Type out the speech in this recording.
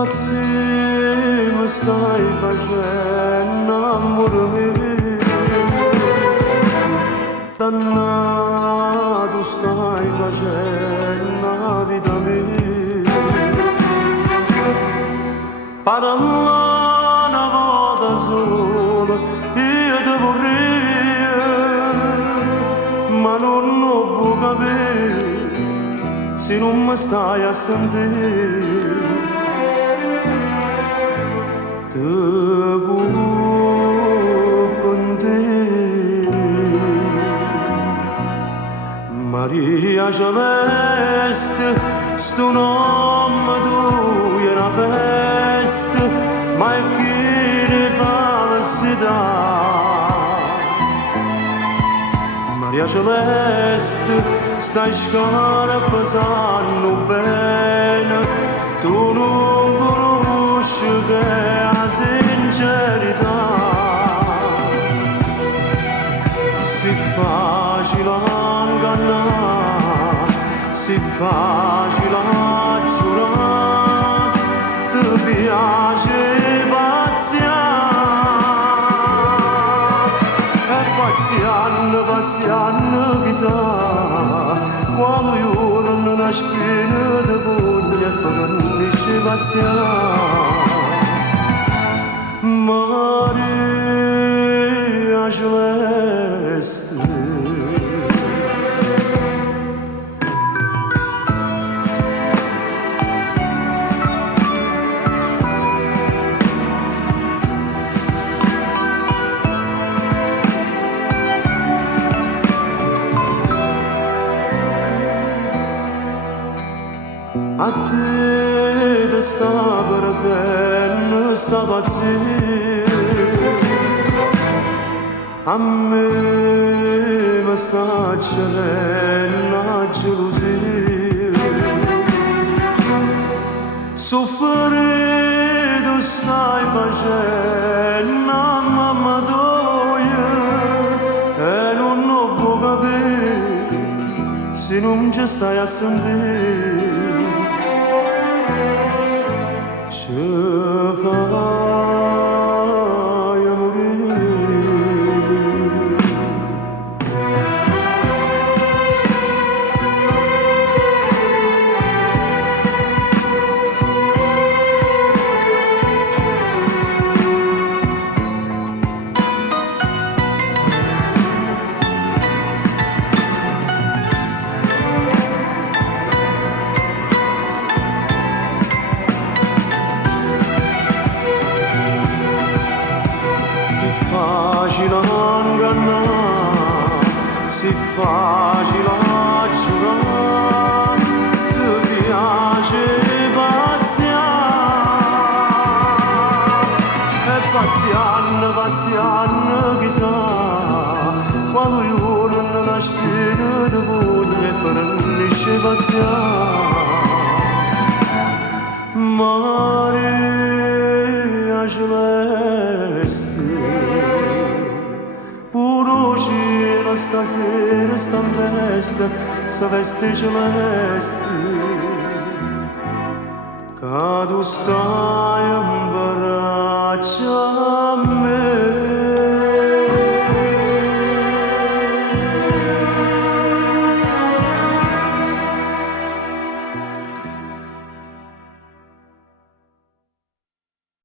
Bațim stai vajen amurmi Dannatu stai vajen vida mi Parallana vada azul io te vorrei ma non lo può capire se non mi stai a sentire Maria Celeste, sto nome tu è una festa, ma è chi ne falsità. Maria Celeste, stai scarpando bene, tu non conosci che la sincerità. Si facile si facile a giurare, ti piace paziano, paziano chissà, quando giorno una spina di pugna e finisce paziano. Maria Celeste a te te sta perdendo, sta pazzia, a me mi sta accendendo la gelosia. Soffrire stai facendo, mamma tua, e non lo può capire se non ci stai a sentire. Ci fai morire. Facile a ingannare, si facile a giurare, ti piace paziano, e paziano, paziano chissà, quando giorno una spina di pugna e finisce paziano. Maria Celeste puro cielo stasera sta in festa, se veste celeste, che tu stai in braccia